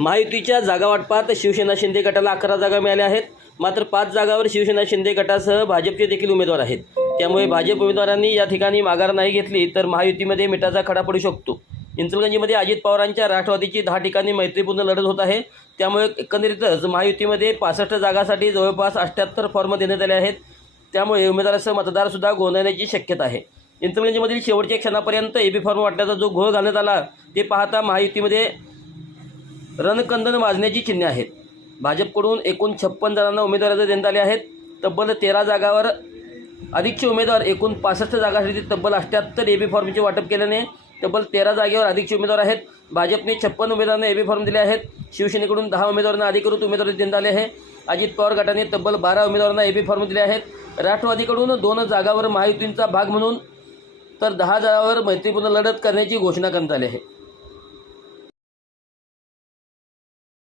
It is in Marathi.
महायुतीच्या जागा वाटपात शिवसेना शिंदे गटाला 11 जागा मिळाल्या आहेत. मात्र 5 जागांवर शिवसेना शिंदे गटासह भाजपचे देखील उमेदवार आहेत. त्यामुळे भाजप उमेदवारांनी या ठिकाणी माघार नाही घेतली तर महायुतीमध्ये मिठाचा खडा पडू शकतो. इचलकरंजीमध्ये अजित पवारांच्या राष्ट्रवादीची 10 ठिकाणी मैत्रीपूर्ण लढत होत आहे. त्यामुळे एकंदरीतच महायुतीमध्ये 65 जागांसाठी जवळपास 78 फॉर्म देण्यात आले आहेत. त्यामुळे उमेदवारासह मतदारसुद्धा गोंधळण्याची शक्यता आहे. इचलकरंजीमधील शेवटच्या क्षणापर्यंत एबी फॉर्म वाटण्याचा जो घोळ घालण्यात आला ते पाहता महायुतीमध्ये रणकंदन वाजण्याची चिन्हे आहेत. भाजपकडून एकूण 56 जणांना उमेदवारी देण्यात आले आहेत. तब्बल 13 जागांवर अधिकचे उमेदवार एकूण 65 जागांसाठी तब्बल 78 एबी फॉर्मचे वाटप केल्याने तब्बल 13 जागेवर अधिकचे उमेदवार आहेत. भाजपने 56 उमेदवारांना एबी फॉर्म दिले आहेत. शिवसेनेकडून 10 उमेदवारांना अधिकृत उमेदवारी देण्यात आली आहे. अजित पवार गटाने तब्बल 12 उमेदवारांना एबी फॉर्म दिले आहेत. राष्ट्रवादीकडून 2 जागांवर महायुतींचा भाग म्हणून तर 10 जागांवर मैत्रीपूर्ण लढत करण्याची घोषणा करण्यात आली आहे.